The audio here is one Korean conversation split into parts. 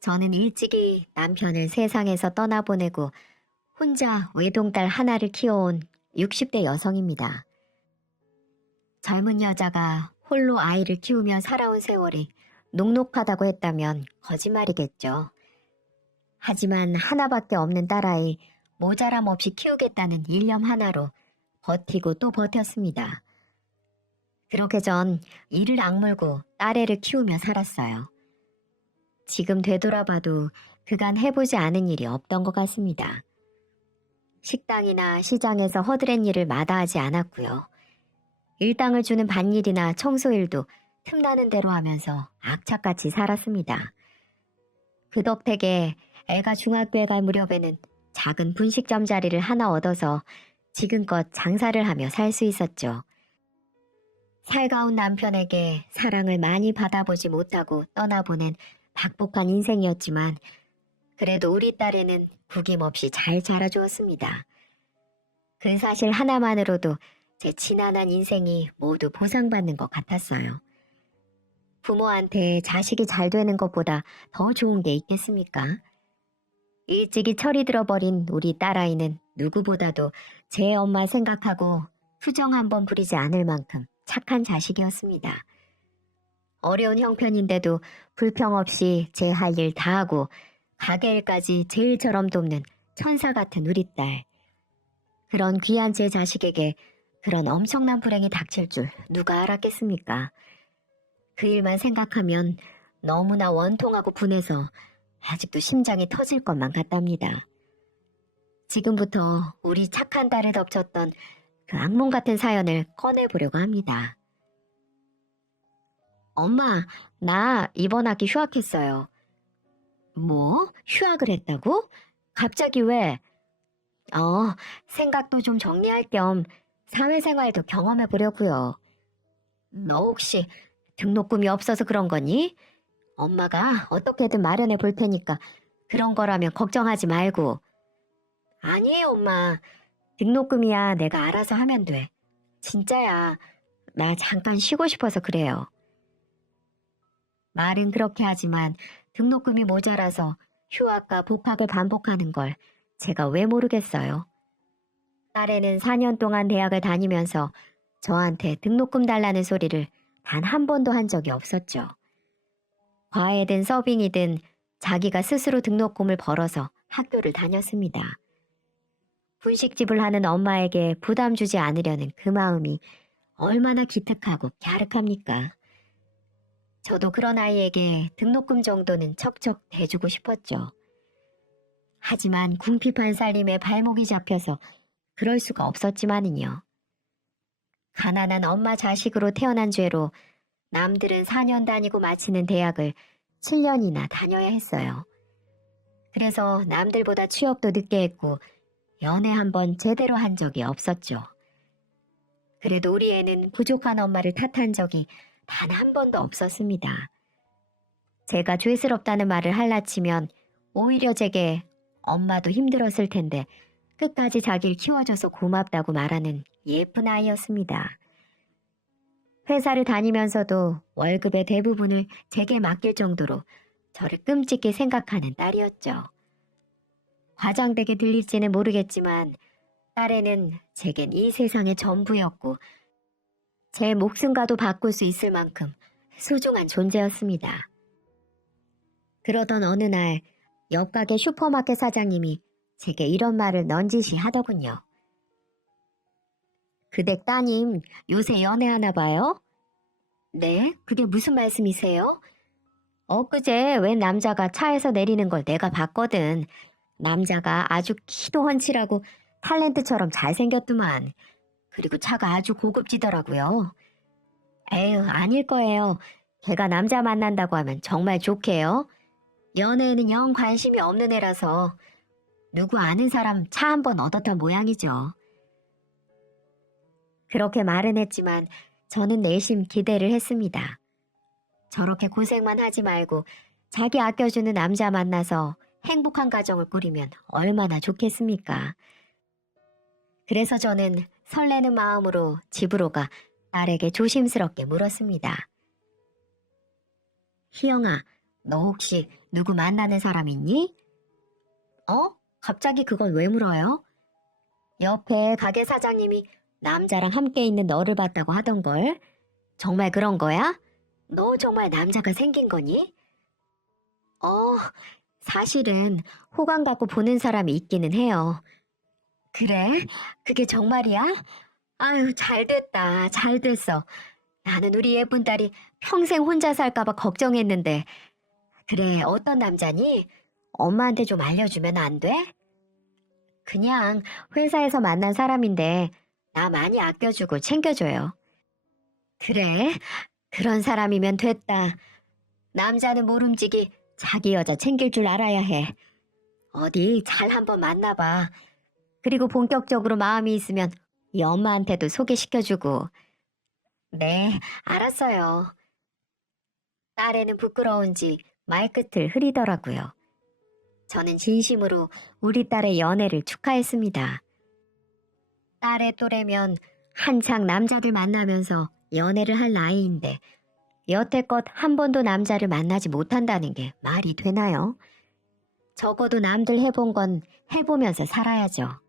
저는 일찍이 남편을 세상에서 떠나보내고 혼자 외동딸 하나를 키워온 60대 여성입니다. 젊은 여자가 홀로 아이를 키우며 살아온 세월이 녹록하다고 했다면 거짓말이겠죠. 하지만 하나밖에 없는 딸아이 모자람 없이 키우겠다는 일념 하나로 버티고 또 버텼습니다. 그렇게 전 이를 악물고 딸애를 키우며 살았어요. 지금 되돌아봐도 그간 해보지 않은 일이 없던 것 같습니다. 식당이나 시장에서 허드렛 일을 마다하지 않았고요. 일당을 주는 밭일이나 청소일도 틈나는 대로 하면서 악착같이 살았습니다. 그 덕택에 애가 중학교에 갈 무렵에는 작은 분식점 자리를 하나 얻어서 지금껏 장사를 하며 살 수 있었죠. 살가운 남편에게 사랑을 많이 받아보지 못하고 떠나보낸 박복한 인생이었지만 그래도 우리 딸에는 구김없이 잘 자라주었습니다. 그 사실 하나만으로도 제 지난한 인생이 모두 보상받는 것 같았어요. 부모한테 자식이 잘 되는 것보다 더 좋은 게 있겠습니까? 일찍이 철이 들어버린 우리 딸아이는 누구보다도 제 엄마 생각하고 투정 한번 부리지 않을 만큼 착한 자식이었습니다. 어려운 형편인데도 불평 없이 제 할 일 다 하고 가게 일까지 제일처럼 돕는 천사 같은 우리 딸. 그런 귀한 제 자식에게 그런 엄청난 불행이 닥칠 줄 누가 알았겠습니까? 그 일만 생각하면 너무나 원통하고 분해서 아직도 심장이 터질 것만 같답니다. 지금부터 우리 착한 딸을 덮쳤던 그 악몽 같은 사연을 꺼내보려고 합니다. 엄마, 나 이번 학기 휴학했어요. 뭐? 휴학을 했다고? 갑자기 왜? 생각도 좀 정리할 겸 사회생활도 경험해 보려고요. 너 혹시 등록금이 없어서 그런 거니? 엄마가 어떻게든 마련해 볼 테니까 그런 거라면 걱정하지 말고. 아니에요, 엄마. 등록금이야 내가 알아서 하면 돼. 진짜야. 나 잠깐 쉬고 싶어서 그래요. 말은 그렇게 하지만 등록금이 모자라서 휴학과 복학을 반복하는 걸 제가 왜 모르겠어요. 딸애는 4년 동안 대학을 다니면서 저한테 등록금 달라는 소리를 단 한 번도 한 적이 없었죠. 과외든 서빙이든 자기가 스스로 등록금을 벌어서 학교를 다녔습니다. 분식집을 하는 엄마에게 부담 주지 않으려는 그 마음이 얼마나 기특하고 갸륵합니까? 저도 그런 아이에게 등록금 정도는 척척 대주고 싶었죠. 하지만 궁핍한 살림에 발목이 잡혀서 그럴 수가 없었지만은요. 가난한 엄마 자식으로 태어난 죄로 남들은 4년 다니고 마치는 대학을 7년이나 다녀야 했어요. 그래서 남들보다 취업도 늦게 했고 연애 한 번 제대로 한 적이 없었죠. 그래도 우리 애는 부족한 엄마를 탓한 적이 단 한 번도 없었습니다. 제가 죄스럽다는 말을 할라치면 오히려 제게 엄마도 힘들었을 텐데 끝까지 자기를 키워줘서 고맙다고 말하는 예쁜 아이였습니다. 회사를 다니면서도 월급의 대부분을 제게 맡길 정도로 저를 끔찍히 생각하는 딸이었죠. 과장되게 들릴지는 모르겠지만 딸에는 제겐 이 세상의 전부였고 제 목숨과도 바꿀 수 있을 만큼 소중한 존재였습니다. 그러던 어느 날 옆 가게 슈퍼마켓 사장님이 제게 이런 말을 넌지시 하더군요. 그 댁 따님 요새 연애하나 봐요? 네? 그게 무슨 말씀이세요? 엊그제 웬 남자가 차에서 내리는 걸 내가 봤거든. 남자가 아주 키도 훤칠하고 탤런트처럼 잘생겼더만. 그리고 차가 아주 고급지더라고요. 에휴, 아닐 거예요. 걔가 남자 만난다고 하면 정말 좋게요. 연애에는 영 관심이 없는 애라서 누구 아는 사람 차 한 번 얻었던 모양이죠. 그렇게 말은 했지만 저는 내심 기대를 했습니다. 저렇게 고생만 하지 말고 자기 아껴주는 남자 만나서 행복한 가정을 꾸리면 얼마나 좋겠습니까? 그래서 저는 설레는 마음으로 집으로 가 딸에게 조심스럽게 물었습니다. 희영아, 너 혹시 누구 만나는 사람 있니? 어? 갑자기 그걸 왜 물어요? 옆에 가게 사장님이 남자랑 함께 있는 너를 봤다고 하던걸. 정말 그런 거야? 너 정말 남자가 생긴 거니? 어, 사실은 호감 갖고 보는 사람이 있기는 해요. 그래? 그게 정말이야? 아유, 잘 됐다. 잘 됐어. 나는 우리 예쁜 딸이 평생 혼자 살까봐 걱정했는데. 그래, 어떤 남자니? 엄마한테 좀 알려주면 안 돼? 그냥 회사에서 만난 사람인데 나 많이 아껴주고 챙겨줘요. 그래? 그런 사람이면 됐다. 남자는 모름지기 자기 여자 챙길 줄 알아야 해. 어디 잘 한번 만나봐. 그리고 본격적으로 마음이 있으면 이 엄마한테도 소개시켜주고. 네, 알았어요. 딸애는 부끄러운지 말끝을 흐리더라고요. 저는 진심으로 우리 딸의 연애를 축하했습니다. 딸의 또래면 한창 남자들 만나면서 연애를 할 나이인데 여태껏 한 번도 남자를 만나지 못한다는 게 말이 되나요? 적어도 남들 해본 건 해보면서 살아야죠.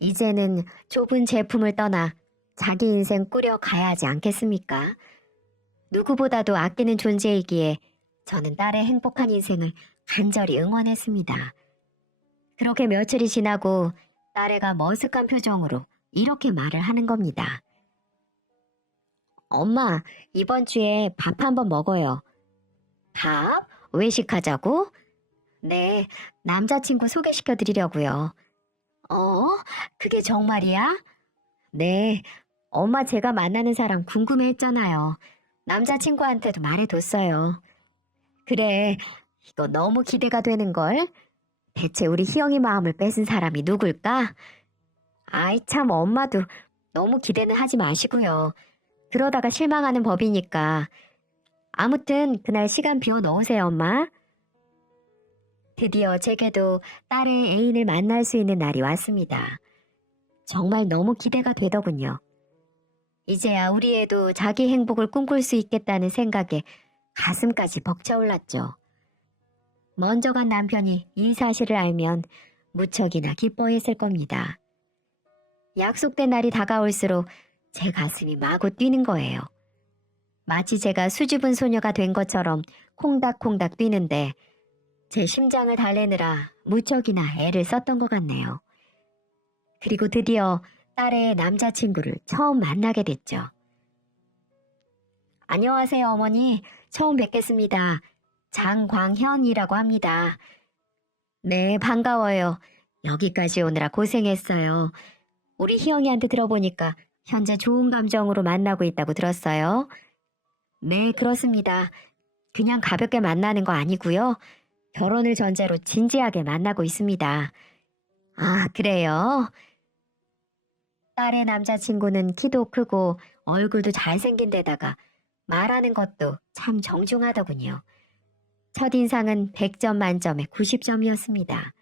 이제는 좁은 제품을 떠나 자기 인생 꾸려가야 하지 않겠습니까? 누구보다도 아끼는 존재이기에 저는 딸의 행복한 인생을 간절히 응원했습니다. 그렇게 며칠이 지나고 딸애가 머쓱한 표정으로 이렇게 말을 하는 겁니다. 엄마, 이번 주에 밥 한번 먹어요. 밥? 외식하자고? 네, 남자친구 소개시켜 드리려고요. 어? 그게 정말이야? 네, 엄마 제가 만나는 사람 궁금해했잖아요. 남자친구한테도 말해뒀어요. 그래, 이거 너무 기대가 되는걸? 대체 우리 희영이 마음을 뺏은 사람이 누굴까? 아이 참 엄마도 너무 기대는 하지 마시고요. 그러다가 실망하는 법이니까. 아무튼 그날 시간 비워 넣으세요, 엄마. 드디어 제게도 딸의 애인을 만날 수 있는 날이 왔습니다. 정말 너무 기대가 되더군요. 이제야 우리 애도 자기 행복을 꿈꿀 수 있겠다는 생각에 가슴까지 벅차올랐죠. 먼저 간 남편이 이 사실을 알면 무척이나 기뻐했을 겁니다. 약속된 날이 다가올수록 제 가슴이 마구 뛰는 거예요. 마치 제가 수줍은 소녀가 된 것처럼 콩닥콩닥 뛰는데 제 심장을 달래느라 무척이나 애를 썼던 것 같네요. 그리고 드디어 딸의 남자친구를 처음 만나게 됐죠. 안녕하세요, 어머니. 처음 뵙겠습니다. 장광현이라고 합니다. 네, 반가워요. 여기까지 오느라 고생했어요. 우리 희영이한테 들어보니까 현재 좋은 감정으로 만나고 있다고 들었어요. 네, 그렇습니다. 그냥 가볍게 만나는 거 아니고요. 결혼을 전제로 진지하게 만나고 있습니다. 아, 그래요? 딸의 남자친구는 키도 크고 얼굴도 잘생긴 데다가 말하는 것도 참 정중하더군요. 첫인상은 100점 만점에 90점이었습니다.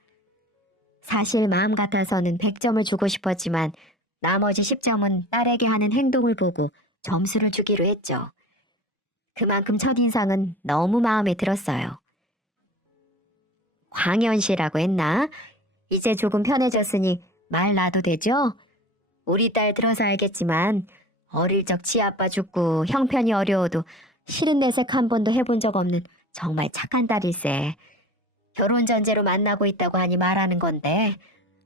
사실 마음 같아서는 100점을 주고 싶었지만 나머지 10점은 딸에게 하는 행동을 보고 점수를 주기로 했죠. 그만큼 첫인상은 너무 마음에 들었어요. 광현 씨라고 했나? 이제 조금 편해졌으니 말 놔도 되죠? 우리 딸 들어서 알겠지만 어릴 적 치아빠 죽고 형편이 어려워도 싫은 내색 한 번도 해본 적 없는 정말 착한 딸일세. 결혼 전제로 만나고 있다고 하니 말하는 건데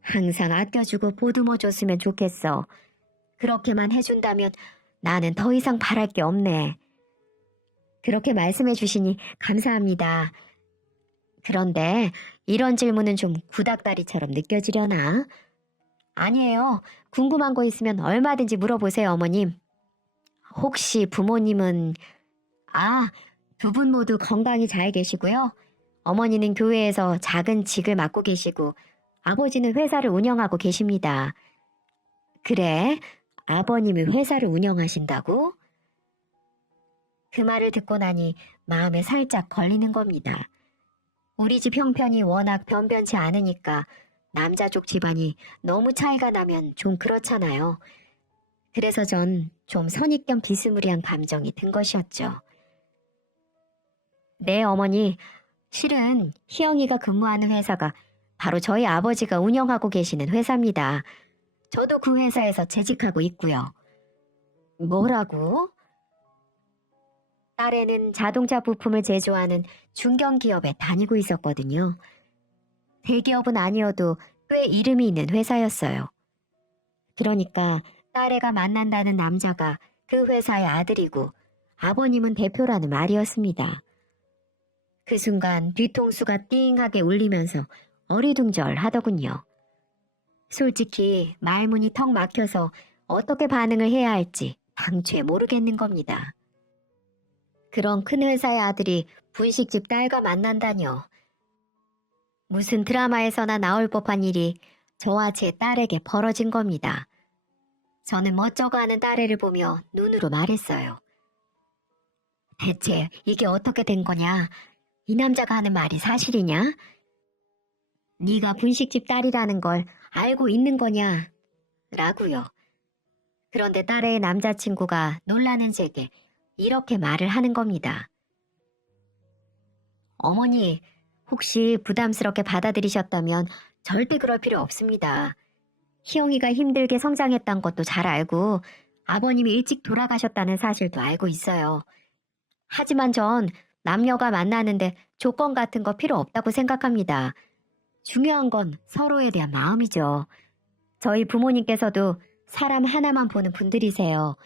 항상 아껴주고 보듬어줬으면 좋겠어. 그렇게만 해준다면 나는 더 이상 바랄 게 없네. 그렇게 말씀해 주시니 감사합니다. 그런데 이런 질문은 좀 구닥다리처럼 느껴지려나? 아니에요. 궁금한 거 있으면 얼마든지 물어보세요, 어머님. 혹시 부모님은... 아, 두 분 모두 건강히 잘 계시고요. 어머니는 교회에서 작은 직을 맡고 계시고 아버지는 회사를 운영하고 계십니다. 그래? 아버님이 회사를 운영하신다고? 그 말을 듣고 나니 마음에 살짝 걸리는 겁니다. 우리 집 형편이 워낙 변변치 않으니까 남자쪽 집안이 너무 차이가 나면 좀 그렇잖아요. 그래서 전 좀 선입견 비스무리한 감정이 든 것이었죠. 네, 어머니. 실은 희영이가 근무하는 회사가 바로 저희 아버지가 운영하고 계시는 회사입니다. 저도 그 회사에서 재직하고 있고요. 뭐라고? 딸애는 자동차 부품을 제조하는 중견기업에 다니고 있었거든요. 대기업은 아니어도 꽤 이름이 있는 회사였어요. 그러니까 딸애가 만난다는 남자가 그 회사의 아들이고 아버님은 대표라는 말이었습니다. 그 순간 뒤통수가 띵하게 울리면서 어리둥절하더군요. 솔직히 말문이 턱 막혀서 어떻게 반응을 해야 할지 당최 모르겠는 겁니다. 그런 큰 회사의 아들이 분식집 딸과 만난다뇨. 무슨 드라마에서나 나올 법한 일이 저와 제 딸에게 벌어진 겁니다. 저는 멋쩍어 하는 딸애를 보며 눈으로 말했어요. 대체 이게 어떻게 된 거냐? 이 남자가 하는 말이 사실이냐? 네가 분식집 딸이라는 걸 알고 있는 거냐? 라고요. 그런데 딸의 남자친구가 놀라는 제게 이렇게 말을 하는 겁니다. 어머니, 혹시 부담스럽게 받아들이셨다면 절대 그럴 필요 없습니다. 희영이가 힘들게 성장했던 것도 잘 알고 아버님이 일찍 돌아가셨다는 사실도 알고 있어요. 하지만 전 남녀가 만나는데 조건 같은 거 필요 없다고 생각합니다. 중요한 건 서로에 대한 마음이죠. 저희 부모님께서도 사람 하나만 보는 분들이세요.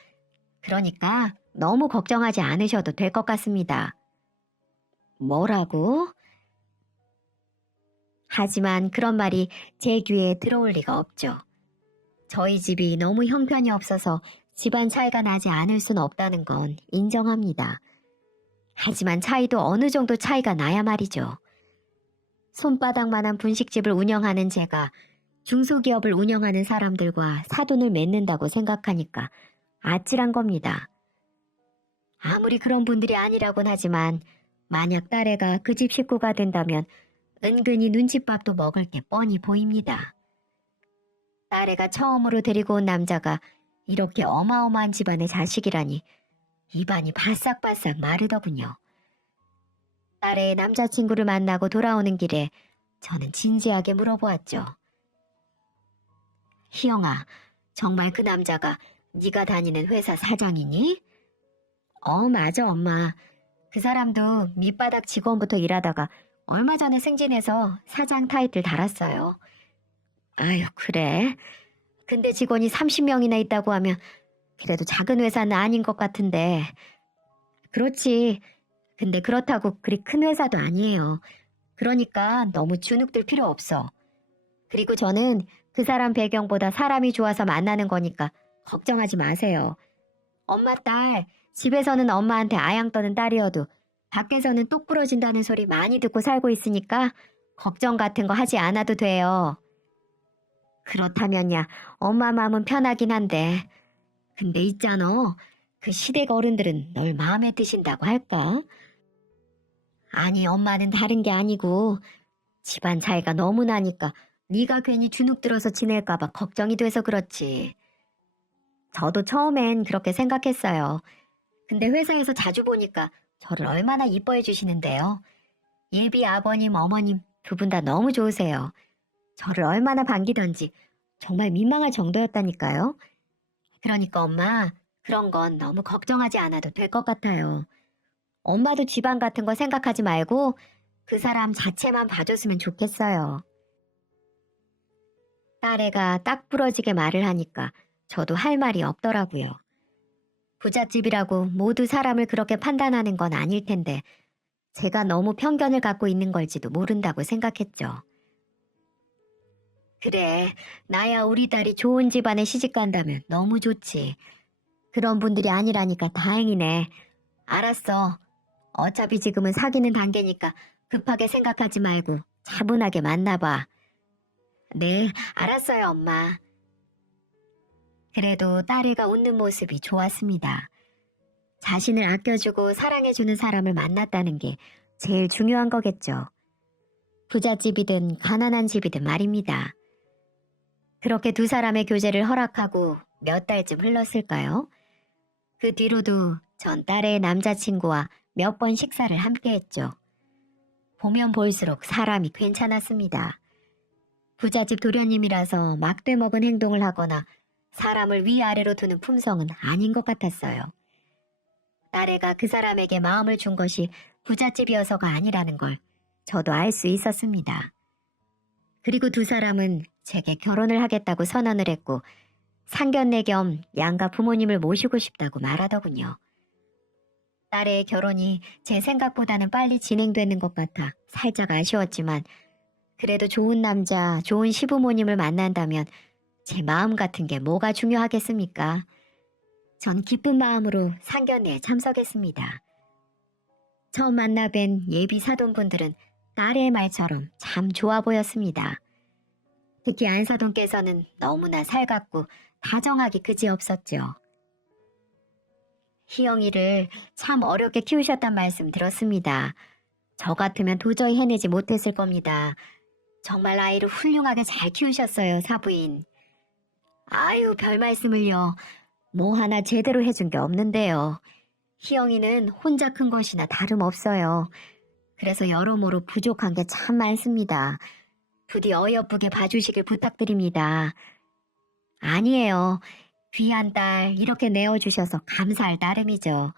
그러니까 너무 걱정하지 않으셔도 될 것 같습니다. 뭐라고? 하지만 그런 말이 제 귀에 들어올 리가 없죠. 저희 집이 너무 형편이 없어서 집안 차이가 나지 않을 순 없다는 건 인정합니다. 하지만 차이도 어느 정도 차이가 나야 말이죠. 손바닥만한 분식집을 운영하는 제가 중소기업을 운영하는 사람들과 사돈을 맺는다고 생각하니까 아찔한 겁니다. 아무리 그런 분들이 아니라곤 하지만 만약 딸애가 그 집 식구가 된다면 은근히 눈칫밥도 먹을 게 뻔히 보입니다. 딸애가 처음으로 데리고 온 남자가 이렇게 어마어마한 집안의 자식이라니 입안이 바싹바싹 마르더군요. 딸의 남자친구를 만나고 돌아오는 길에 저는 진지하게 물어보았죠. 희영아, 정말 그 남자가 네가 다니는 회사 사장이니? 맞아, 엄마. 그 사람도 밑바닥 직원부터 일하다가 얼마 전에 승진해서 사장 타이틀 달았어요. 아유, 그래? 근데 직원이 30명이나 있다고 하면 그래도 작은 회사는 아닌 것 같은데. 그렇지. 근데 그렇다고 그리 큰 회사도 아니에요. 그러니까 너무 주눅들 필요 없어. 그리고 저는 그 사람 배경보다 사람이 좋아서 만나는 거니까 걱정하지 마세요. 엄마 딸, 집에서는 엄마한테 아양 떠는 딸이어도 밖에서는 똑 부러진다는 소리 많이 듣고 살고 있으니까 걱정 같은 거 하지 않아도 돼요. 그렇다면야 엄마 마음은 편하긴 한데 근데 있잖아. 그 시댁 어른들은 널 마음에 드신다고 할까? 아니 엄마는 다른 게 아니고 집안 차이가 너무 나니까 네가 괜히 주눅 들어서 지낼까 봐 걱정이 돼서 그렇지. 저도 처음엔 그렇게 생각했어요. 근데 회사에서 자주 보니까 저를 얼마나 이뻐해 주시는데요. 예비 아버님, 어머님 두 분 다 너무 좋으세요. 저를 얼마나 반기던지 정말 민망할 정도였다니까요. 그러니까 엄마, 그런 건 너무 걱정하지 않아도 될 것 같아요. 엄마도 집안 같은 거 생각하지 말고 그 사람 자체만 봐줬으면 좋겠어요. 딸애가 딱 부러지게 말을 하니까 저도 할 말이 없더라고요. 부잣집이라고 모두 사람을 그렇게 판단하는 건 아닐 텐데 제가 너무 편견을 갖고 있는 걸지도 모른다고 생각했죠. 그래, 나야 우리 딸이 좋은 집안에 시집 간다면 너무 좋지. 그런 분들이 아니라니까 다행이네. 알았어. 어차피 지금은 사귀는 단계니까 급하게 생각하지 말고 차분하게 만나봐. 네, 알았어요, 엄마. 그래도 딸애가 웃는 모습이 좋았습니다. 자신을 아껴주고 사랑해주는 사람을 만났다는 게 제일 중요한 거겠죠. 부잣집이든 가난한 집이든 말입니다. 그렇게 두 사람의 교제를 허락하고 몇 달쯤 흘렀을까요? 그 뒤로도 전 딸의 남자친구와 몇 번 식사를 함께 했죠. 보면 볼수록 사람이 괜찮았습니다. 부잣집 도련님이라서 막대 먹은 행동을 하거나 사람을 위아래로 두는 품성은 아닌 것 같았어요. 딸애가 그 사람에게 마음을 준 것이 부잣집이어서가 아니라는 걸 저도 알 수 있었습니다. 그리고 두 사람은 제게 결혼을 하겠다고 선언을 했고 상견례 겸 양가 부모님을 모시고 싶다고 말하더군요. 딸의 결혼이 제 생각보다는 빨리 진행되는 것 같아 살짝 아쉬웠지만 그래도 좋은 남자, 좋은 시부모님을 만난다면 제 마음 같은 게 뭐가 중요하겠습니까? 전 기쁜 마음으로 상견례에 참석했습니다. 처음 만나 뵌 예비 사돈분들은 딸의 말처럼 참 좋아 보였습니다. 특히 안사돈께서는 너무나 살갑고 다정하기 그지없었죠. 희영이를 참 어렵게 키우셨단 말씀 들었습니다. 저 같으면 도저히 해내지 못했을 겁니다. 정말 아이를 훌륭하게 잘 키우셨어요, 사부인. 아유, 별 말씀을요. 뭐 하나 제대로 해준 게 없는데요. 희영이는 혼자 큰 것이나 다름없어요. 그래서 여러모로 부족한 게 참 많습니다. 부디 어여쁘게 봐주시길 부탁드립니다. 아니에요. 귀한 딸 이렇게 내어주셔서 감사할 따름이죠.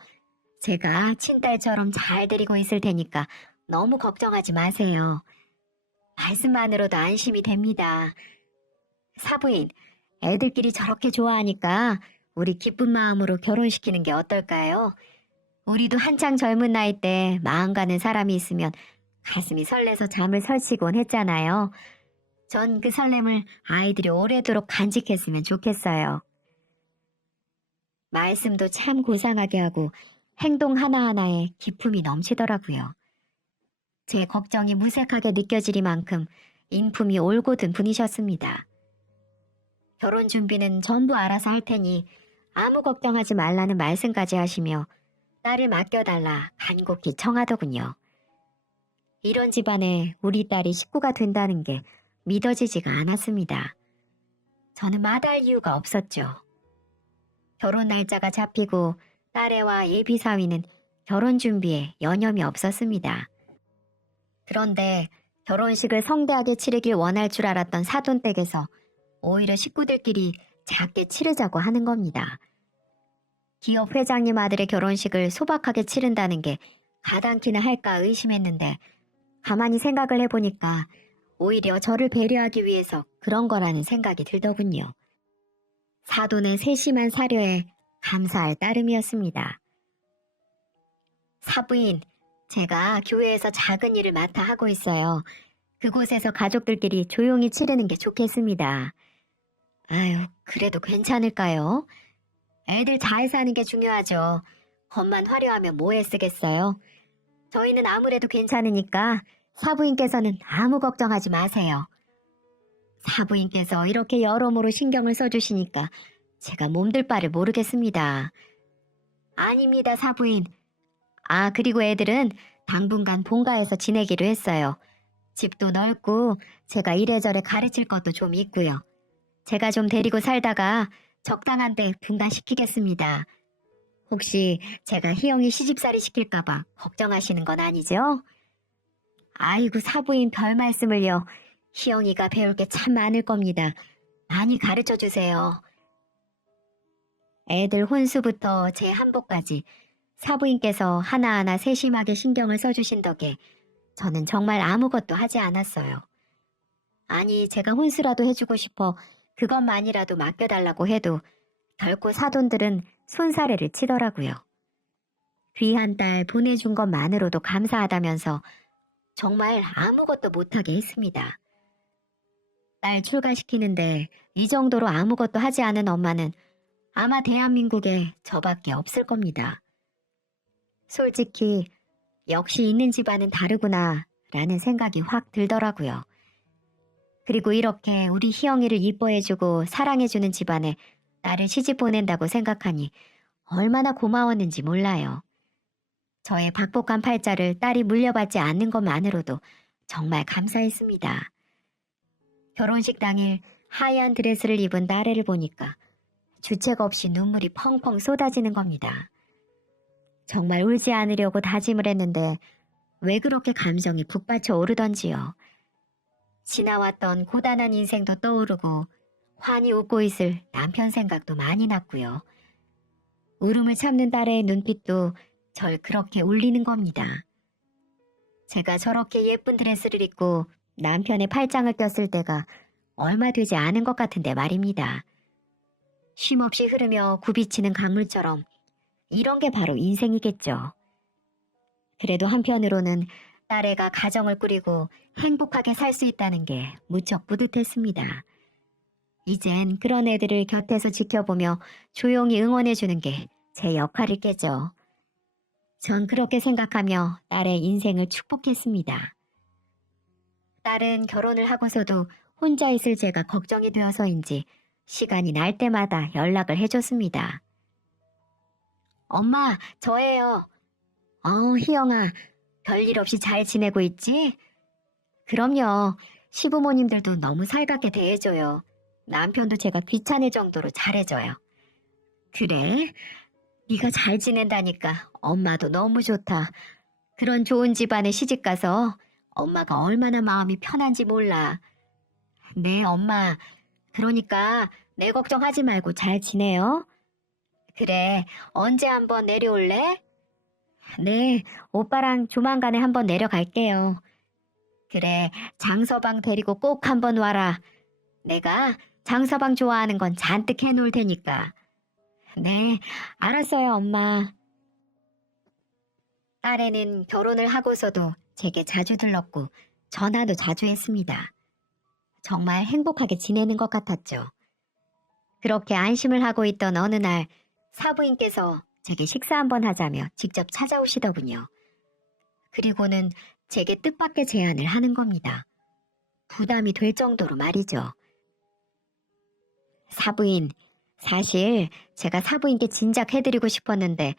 제가 친딸처럼 잘 데리고 있을 테니까 너무 걱정하지 마세요. 말씀만으로도 안심이 됩니다. 사부인, 애들끼리 저렇게 좋아하니까 우리 기쁜 마음으로 결혼시키는 게 어떨까요? 우리도 한창 젊은 나이 때 마음 가는 사람이 있으면 가슴이 설레서 잠을 설치곤 했잖아요. 전 그 설렘을 아이들이 오래도록 간직했으면 좋겠어요. 말씀도 참 고상하게 하고 행동 하나하나에 기품이 넘치더라고요. 제 걱정이 무색하게 느껴지리만큼 인품이 올곧은 분이셨습니다. 결혼 준비는 전부 알아서 할 테니 아무 걱정하지 말라는 말씀까지 하시며 딸을 맡겨달라 간곡히 청하더군요. 이런 집안에 우리 딸이 식구가 된다는 게 믿어지지가 않았습니다. 저는 마다할 이유가 없었죠. 결혼 날짜가 잡히고 딸애와 예비 사위는 결혼 준비에 여념이 없었습니다. 그런데 결혼식을 성대하게 치르길 원할 줄 알았던 사돈댁에서 오히려 식구들끼리 작게 치르자고 하는 겁니다. 기업 회장님 아들의 결혼식을 소박하게 치른다는 게 가당키나 할까 의심했는데 가만히 생각을 해보니까 오히려 저를 배려하기 위해서 그런 거라는 생각이 들더군요. 사돈의 세심한 사료에 감사할 따름이었습니다. 사부인, 제가 교회에서 작은 일을 맡아 하고 있어요. 그곳에서 가족들끼리 조용히 치르는 게 좋겠습니다. 아유, 그래도 괜찮을까요? 애들 잘 사는 게 중요하죠. 겉만 화려하면 뭐에 쓰겠어요? 저희는 아무래도 괜찮으니까 사부인께서는 아무 걱정하지 마세요. 사부인께서 이렇게 여러모로 신경을 써주시니까 제가 몸둘 바를 모르겠습니다. 아닙니다, 사부인. 아, 그리고 애들은 당분간 본가에서 지내기로 했어요. 집도 넓고 제가 이래저래 가르칠 것도 좀 있고요. 제가 좀 데리고 살다가 적당한 데 분가시키겠습니다. 혹시 제가 희영이 시집살이 시킬까봐 걱정하시는 건 아니죠? 아이고, 사부인 별 말씀을요. 희영이가 배울 게 참 많을 겁니다. 많이 가르쳐 주세요. 애들 혼수부터 제 한복까지 사부인께서 하나하나 세심하게 신경을 써주신 덕에 저는 정말 아무것도 하지 않았어요. 아니, 제가 혼수라도 해주고 싶어 그것만이라도 맡겨달라고 해도 결코 사돈들은 손사래를 치더라고요. 귀한 딸 보내준 것만으로도 감사하다면서 정말 아무것도 못하게 했습니다. 딸 출가시키는데 이 정도로 아무것도 하지 않은 엄마는 아마 대한민국에 저밖에 없을 겁니다. 솔직히 역시 있는 집안은 다르구나 라는 생각이 확 들더라고요. 그리고 이렇게 우리 희영이를 이뻐해주고 사랑해주는 집안에 나를 시집 보낸다고 생각하니 얼마나 고마웠는지 몰라요. 저의 박복한 팔자를 딸이 물려받지 않는 것만으로도 정말 감사했습니다. 결혼식 당일 하얀 드레스를 입은 딸애를 보니까 주책 없이 눈물이 펑펑 쏟아지는 겁니다. 정말 울지 않으려고 다짐을 했는데 왜 그렇게 감정이 북받쳐 오르던지요. 지나왔던 고단한 인생도 떠오르고 환히 웃고 있을 남편 생각도 많이 났고요. 울음을 참는 딸의 눈빛도 절 그렇게 울리는 겁니다. 제가 저렇게 예쁜 드레스를 입고 남편의 팔짱을 꼈을 때가 얼마 되지 않은 것 같은데 말입니다. 쉼없이 흐르며 굽이치는 강물처럼 이런 게 바로 인생이겠죠. 그래도 한편으로는 딸애가 가정을 꾸리고 행복하게 살 수 있다는 게 무척 뿌듯했습니다. 이젠 그런 애들을 곁에서 지켜보며 조용히 응원해주는 게 제 역할이겠죠. 전 그렇게 생각하며 딸의 인생을 축복했습니다. 딸은 결혼을 하고서도 혼자 있을 제가 걱정이 되어서인지 시간이 날 때마다 연락을 해줬습니다. 엄마, 저예요. 희영아, 별일 없이 잘 지내고 있지? 그럼요. 시부모님들도 너무 살갑게 대해줘요. 남편도 제가 귀찮을 정도로 잘해줘요. 그래? 네가 잘 지낸다니까 엄마도 너무 좋다. 그런 좋은 집안에 시집가서 엄마가 얼마나 마음이 편한지 몰라. 네, 엄마. 그러니까 내 걱정하지 말고 잘 지내요. 그래, 언제 한번 내려올래? 네, 오빠랑 조만간에 한번 내려갈게요. 그래, 장서방 데리고 꼭 한번 와라. 내가 장서방 좋아하는 건 잔뜩 해놓을 테니까. 네, 알았어요, 엄마. 딸애는 결혼을 하고서도 제게 자주 들렀고 전화도 자주 했습니다. 정말 행복하게 지내는 것 같았죠. 그렇게 안심을 하고 있던 어느 날 사부인께서 제게 식사 한번 하자며 직접 찾아오시더군요. 그리고는 제게 뜻밖의 제안을 하는 겁니다. 부담이 될 정도로 말이죠. 사부인, 사실 제가 사부인께 진작 해드리고 싶었는데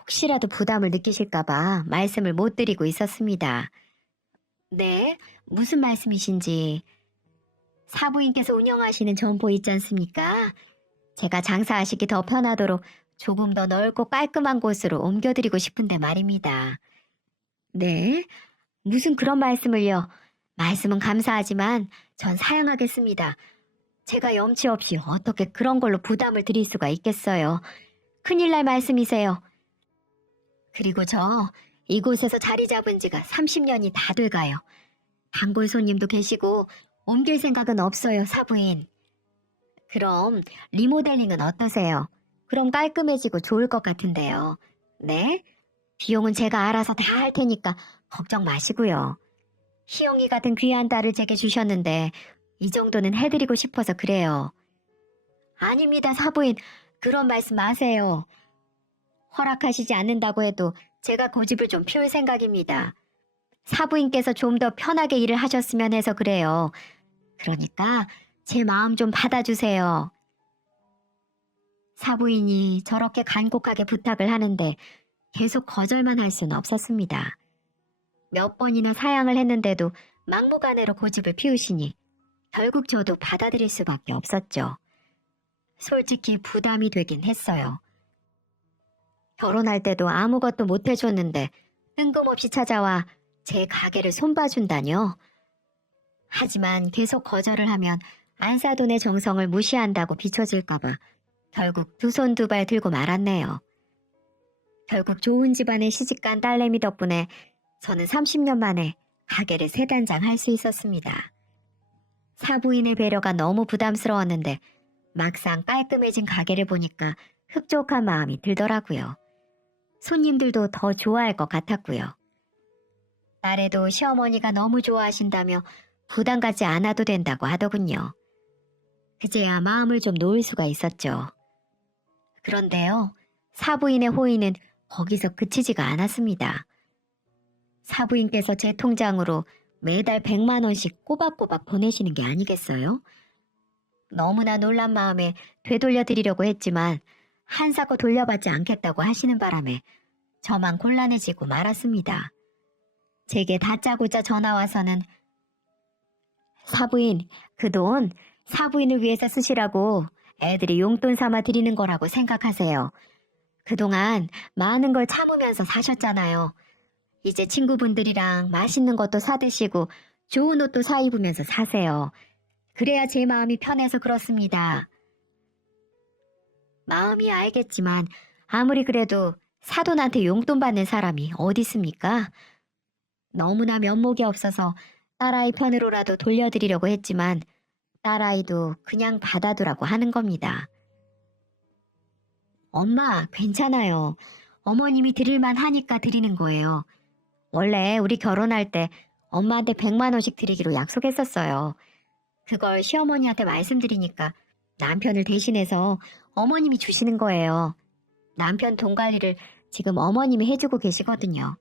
혹시라도 부담을 느끼실까봐 말씀을 못 드리고 있었습니다. 네, 무슨 말씀이신지. 사부인께서 운영하시는 점포 있지 않습니까? 제가 장사하시기 더 편하도록 조금 더 넓고 깔끔한 곳으로 옮겨드리고 싶은데 말입니다. 네? 무슨 그런 말씀을요? 말씀은 감사하지만 전 사양하겠습니다. 제가 염치 없이 어떻게 그런 걸로 부담을 드릴 수가 있겠어요. 큰일 날 말씀이세요. 그리고 저 이곳에서 자리 잡은 지가 30년이 다 돼가요. 단골 손님도 계시고 옮길 생각은 없어요, 사부인. 그럼 리모델링은 어떠세요? 그럼 깔끔해지고 좋을 것 같은데요. 네? 비용은 제가 알아서 다 할 테니까 걱정 마시고요. 희영이 같은 귀한 딸을 제게 주셨는데 이 정도는 해드리고 싶어서 그래요. 아닙니다, 사부인. 그런 말씀 마세요. 허락하시지 않는다고 해도 제가 고집을 좀 피울 생각입니다. 사부인께서 좀 더 편하게 일을 하셨으면 해서 그래요. 그러니까 제 마음 좀 받아주세요. 사부인이 저렇게 간곡하게 부탁을 하는데 계속 거절만 할 수는 없었습니다. 몇 번이나 사양을 했는데도 막무가내로 고집을 피우시니 결국 저도 받아들일 수밖에 없었죠. 솔직히 부담이 되긴 했어요. 결혼할 때도 아무것도 못 해줬는데 뜬금없이 찾아와 제 가게를 손봐준다뇨. 하지만 계속 거절을 하면 안사돈의 정성을 무시한다고 비춰질까봐 결국 두 손 두 발 들고 말았네요. 결국 좋은 집안에 시집간 딸내미 덕분에 저는 30년 만에 가게를 세 단장 할 수 있었습니다. 사부인의 배려가 너무 부담스러웠는데 막상 깔끔해진 가게를 보니까 흡족한 마음이 들더라고요. 손님들도 더 좋아할 것 같았고요. 딸애도 시어머니가 너무 좋아하신다며 부담 갖지 않아도 된다고 하더군요. 그제야 마음을 좀 놓을 수가 있었죠. 그런데요, 사부인의 호의는 거기서 그치지가 않았습니다. 사부인께서 제 통장으로 매달 100만 원씩 꼬박꼬박 보내시는 게 아니겠어요? 너무나 놀란 마음에 되돌려 드리려고 했지만 한사코 돌려받지 않겠다고 하시는 바람에 저만 곤란해지고 말았습니다. 제게 다짜고짜 전화와서는 사부인, 그 돈 사부인을 위해서 쓰시라고 애들이 용돈 삼아 드리는 거라고 생각하세요. 그동안 많은 걸 참으면서 사셨잖아요. 이제 친구분들이랑 맛있는 것도 사드시고 좋은 옷도 사 입으면서 사세요. 그래야 제 마음이 편해서 그렇습니다. 마음이 알겠지만 아무리 그래도 사돈한테 용돈 받는 사람이 어디 있습니까? 너무나 면목이 없어서 딸아이 편으로라도 돌려드리려고 했지만 딸아이도 그냥 받아두라고 하는 겁니다. 엄마, 괜찮아요. 어머님이 드릴만 하니까 드리는 거예요. 원래 우리 결혼할 때 엄마한테 100만 원씩 드리기로 약속했었어요. 그걸 시어머니한테 말씀드리니까 남편을 대신해서 어머님이 주시는 거예요. 남편 돈 관리를 지금 어머님이 해주고 계시거든요.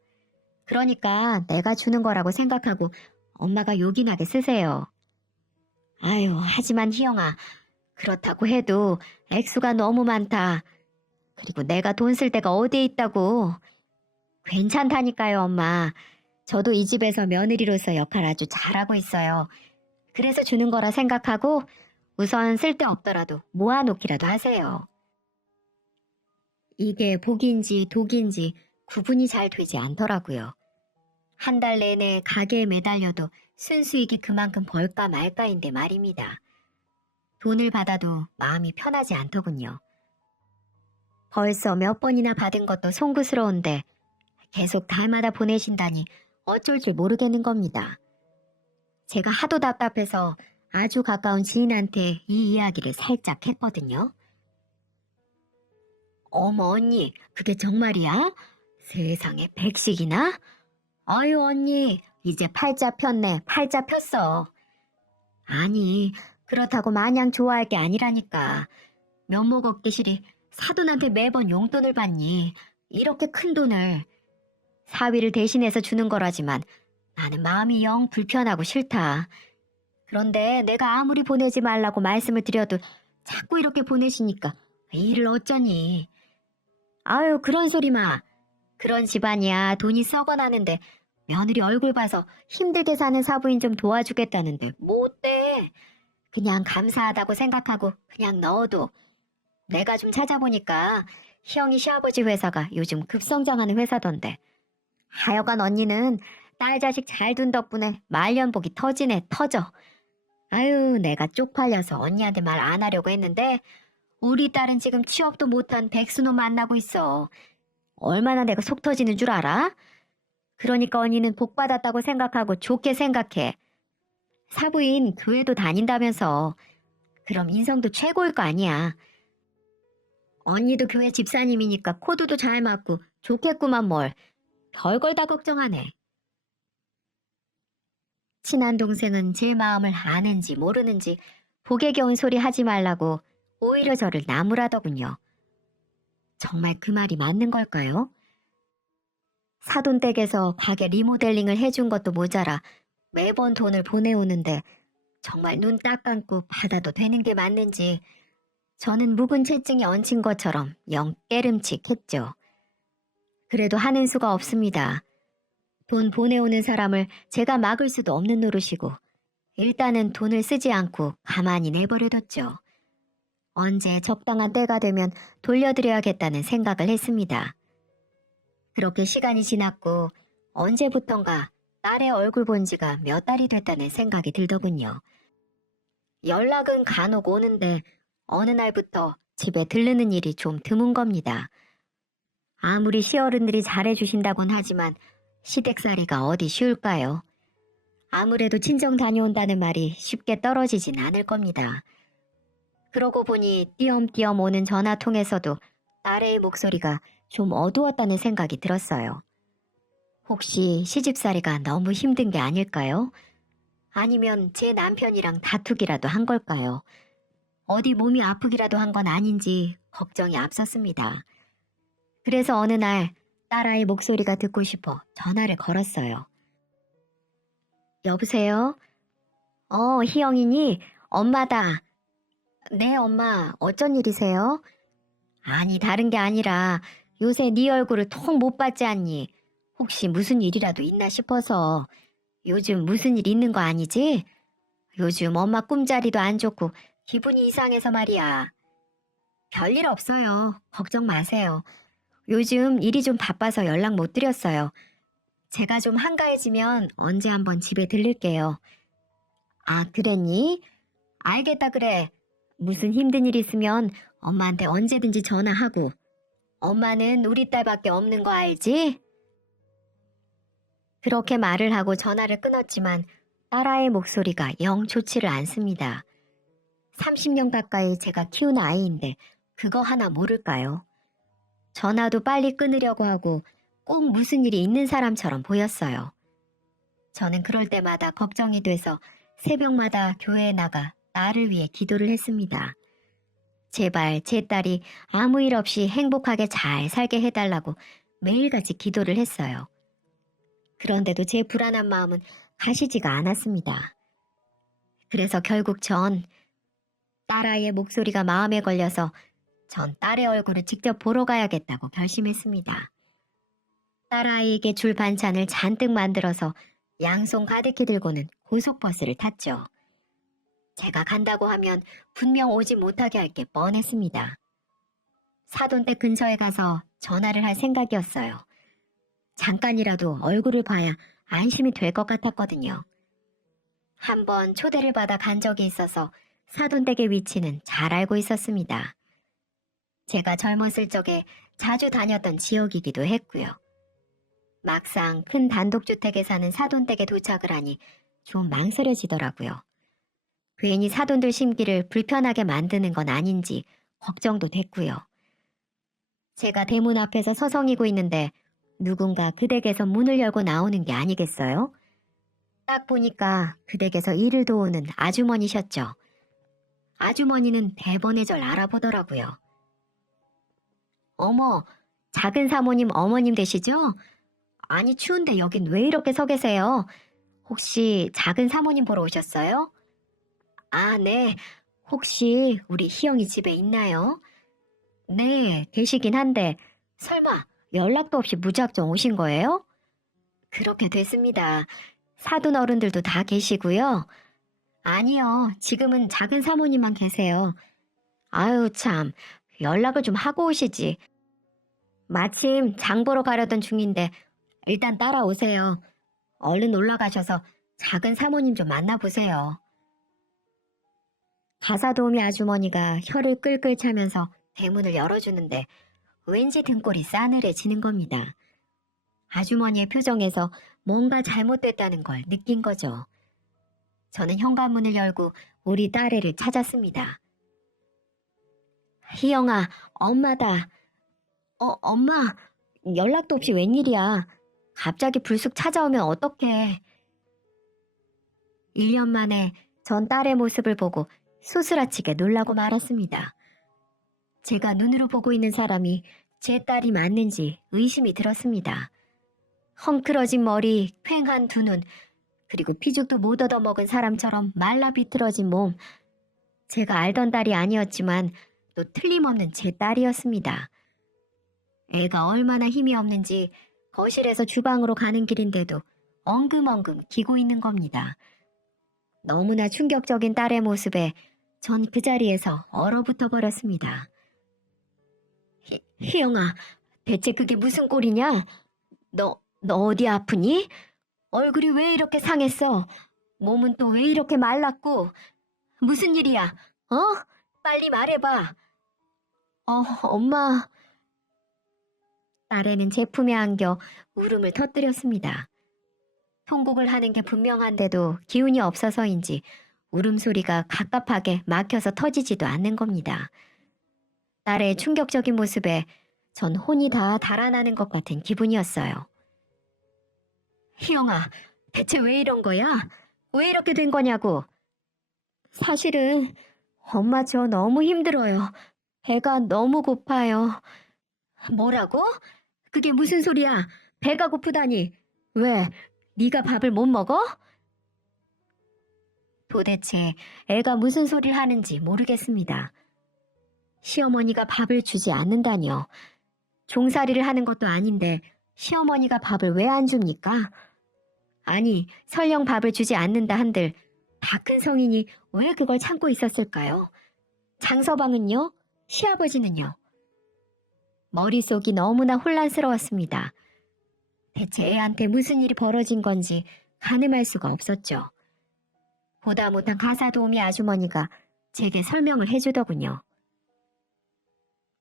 그러니까 내가 주는 거라고 생각하고 엄마가 요긴하게 쓰세요. 아유, 하지만 희영아, 그렇다고 해도 액수가 너무 많다. 그리고 내가 돈 쓸 데가 어디에 있다고. 괜찮다니까요, 엄마. 저도 이 집에서 며느리로서 역할 아주 잘하고 있어요. 그래서 주는 거라 생각하고 우선 쓸데없더라도 모아놓기라도 하세요. 이게 복인지 독인지 구분이 잘 되지 않더라고요. 한 달 내내 가게에 매달려도 순수익이 그만큼 벌까 말까인데 말입니다. 돈을 받아도 마음이 편하지 않더군요. 벌써 몇 번이나 받은 것도 송구스러운데 계속 달마다 보내신다니 어쩔 줄 모르겠는 겁니다. 제가 하도 답답해서 아주 가까운 지인한테 이 이야기를 살짝 했거든요. 어머 언니, 그게 정말이야? 세상에 100씩이나? 아유 언니, 이제 팔자 폈네. 팔자 폈어. 아니, 그렇다고 마냥 좋아할 게 아니라니까. 면목 없기실이 사돈한테 매번 용돈을 받니? 이렇게 큰 돈을. 사위를 대신해서 주는 거라지만 나는 마음이 영 불편하고 싫다. 그런데 내가 아무리 보내지 말라고 말씀을 드려도 자꾸 이렇게 보내시니까 일을 어쩌니. 아유, 그런 소리 마. 그런 집안이야 돈이 썩어나는데 며느리 얼굴 봐서 힘들게 사는 사부인 좀 도와주겠다는데 뭐 어때? 그냥 감사하다고 생각하고 그냥 넣어도. 내가 좀 찾아보니까 희영이 시아버지 회사가 요즘 급성장하는 회사던데. 하여간 언니는 딸 자식 잘 둔 덕분에 말년복이 터지네 터져. 아유, 내가 쪽팔려서 언니한테 말 안 하려고 했는데 우리 딸은 지금 취업도 못한 백수놈 만나고 있어. 얼마나 내가 속 터지는 줄 알아? 그러니까 언니는 복 받았다고 생각하고 좋게 생각해. 사부인 교회도 다닌다면서. 그럼 인성도 최고일 거 아니야. 언니도 교회 집사님이니까 코드도 잘 맞고 좋겠구만 뭘. 별걸 다 걱정하네. 친한 동생은 제 마음을 아는지 모르는지 복에 겨운 소리 하지 말라고 오히려 저를 나무라더군요. 정말 그 말이 맞는 걸까요? 사돈댁에서 가게 리모델링을 해준 것도 모자라 매번 돈을 보내오는데 정말 눈 딱 감고 받아도 되는 게 맞는지 저는 묵은 채증에 얹힌 것처럼 영 깨름칙했죠. 그래도 하는 수가 없습니다. 돈 보내오는 사람을 제가 막을 수도 없는 노릇이고 일단은 돈을 쓰지 않고 가만히 내버려뒀죠. 언제 적당한 때가 되면 돌려드려야겠다는 생각을 했습니다. 그렇게 시간이 지났고 언제부턴가 딸의 얼굴 본 지가 몇 달이 됐다는 생각이 들더군요. 연락은 간혹 오는데 어느 날부터 집에 들르는 일이 좀 드문 겁니다. 아무리 시어른들이 잘해주신다곤 하지만 시댁살이가 어디 쉬울까요? 아무래도 친정 다녀온다는 말이 쉽게 떨어지진 않을 겁니다. 그러고 보니 띄엄띄엄 오는 전화통에서도 딸의 목소리가 좀 어두웠다는 생각이 들었어요. 혹시 시집살이가 너무 힘든 게 아닐까요? 아니면 제 남편이랑 다투기라도 한 걸까요? 어디 몸이 아프기라도 한 건 아닌지 걱정이 앞섰습니다. 그래서 어느 날 딸아이 목소리가 듣고 싶어 전화를 걸었어요. 여보세요? 희영이니? 엄마다. 네, 엄마. 어쩐 일이세요? 아니, 다른 게 아니라 요새 네 얼굴을 통 못 봤지 않니? 혹시 무슨 일이라도 있나 싶어서. 요즘 무슨 일 있는 거 아니지? 요즘 엄마 꿈자리도 안 좋고 기분이 이상해서 말이야. 별일 없어요. 걱정 마세요. 요즘 일이 좀 바빠서 연락 못 드렸어요. 제가 좀 한가해지면 언제 한번 집에 들릴게요. 아, 그랬니? 알겠다, 그래. 무슨 힘든 일 있으면 엄마한테 언제든지 전화하고. 엄마는 우리 딸밖에 없는 거 알지? 그렇게 말을 하고 전화를 끊었지만 딸아이의 목소리가 영 좋지를 않습니다. 30년 가까이 제가 키운 아이인데 그거 하나 모를까요? 전화도 빨리 끊으려고 하고 꼭 무슨 일이 있는 사람처럼 보였어요. 저는 그럴 때마다 걱정이 돼서 새벽마다 교회에 나가 딸을 위해 기도를 했습니다. 제발 제 딸이 아무 일 없이 행복하게 잘 살게 해달라고 매일같이 기도를 했어요. 그런데도 제 불안한 마음은 가시지가 않았습니다. 그래서 결국 전 딸아이의 목소리가 마음에 걸려서 전 딸의 얼굴을 직접 보러 가야겠다고 결심했습니다. 딸아이에게 줄 반찬을 잔뜩 만들어서 양손 가득히 들고는 고속버스를 탔죠. 제가 간다고 하면 분명 오지 못하게 할 게 뻔했습니다. 사돈댁 근처에 가서 전화를 할 생각이었어요. 잠깐이라도 얼굴을 봐야 안심이 될 것 같았거든요. 한번 초대를 받아 간 적이 있어서 사돈댁의 위치는 잘 알고 있었습니다. 제가 젊었을 적에 자주 다녔던 지역이기도 했고요. 막상 큰 단독주택에 사는 사돈댁에 도착을 하니 좀 망설여지더라고요. 괜히 사돈들 심기를 불편하게 만드는 건 아닌지 걱정도 됐고요. 제가 대문 앞에서 서성이고 있는데 누군가 그 댁에서 문을 열고 나오는 게 아니겠어요? 딱 보니까 그 댁에서 일을 도우는 아주머니셨죠. 아주머니는 대번에 절 알아보더라고요. 어머, 작은 사모님 어머님 되시죠? 아니 추운데 여긴 왜 이렇게 서 계세요? 혹시 작은 사모님 보러 오셨어요? 아, 네. 혹시 우리 희영이 집에 있나요? 네, 계시긴 한데 설마 연락도 없이 무작정 오신 거예요? 그렇게 됐습니다. 사돈 어른들도 다 계시고요. 아니요, 지금은 작은 사모님만 계세요. 아유 참, 연락을 좀 하고 오시지. 마침 장 보러 가려던 중인데 일단 따라오세요. 얼른 올라가셔서 작은 사모님 좀 만나보세요. 가사도우미 아주머니가 혀를 끌끌 차면서 대문을 열어주는데 왠지 등골이 싸늘해지는 겁니다. 아주머니의 표정에서 뭔가 잘못됐다는 걸 느낀 거죠. 저는 현관문을 열고 우리 딸애를 찾았습니다. 희영아, 엄마다. 엄마, 연락도 없이 웬일이야. 갑자기 불쑥 찾아오면 어떡해. 1년 만에 전 딸의 모습을 보고 소스라치게 놀라고 말았습니다. 제가 눈으로 보고 있는 사람이 제 딸이 맞는지 의심이 들었습니다. 헝클어진 머리, 퀭한 두 눈, 그리고 피죽도 못 얻어먹은 사람처럼 말라 비틀어진 몸. 제가 알던 딸이 아니었지만 또 틀림없는 제 딸이었습니다. 애가 얼마나 힘이 없는지 거실에서 주방으로 가는 길인데도 엉금엉금 기고 있는 겁니다. 너무나 충격적인 딸의 모습에 전 그 자리에서 얼어붙어 버렸습니다. 희영아, 대체 그게 무슨 꼴이냐? 너 어디 아프니? 얼굴이 왜 이렇게 상했어? 몸은 또 왜 이렇게 말랐고? 무슨 일이야? 어? 빨리 말해봐. 엄마. 딸애는 제 품에 안겨 울음을 터뜨렸습니다. 통곡을 하는 게 분명한데도 기운이 없어서인지 울음소리가 갑갑하게 막혀서 터지지도 않는 겁니다. 딸의 충격적인 모습에 전 혼이 다 달아나는 것 같은 기분이었어요. 희영아, 대체 왜 이런 거야? 왜 이렇게 된 거냐고. 사실은 엄마 저 너무 힘들어요. 배가 너무 고파요. 뭐라고? 그게 무슨 소리야? 배가 고프다니. 왜? 네가 밥을 못 먹어? 도대체 애가 무슨 소리를 하는지 모르겠습니다. 시어머니가 밥을 주지 않는다니요. 종살이를 하는 것도 아닌데 시어머니가 밥을 왜 안 줍니까? 아니, 설령 밥을 주지 않는다 한들 다 큰 성인이 왜 그걸 참고 있었을까요? 장서방은요? 시아버지는요? 머릿속이 너무나 혼란스러웠습니다. 대체 애한테 무슨 일이 벌어진 건지 가늠할 수가 없었죠. 보다 못한 가사 도우미 아주머니가 제게 설명을 해주더군요.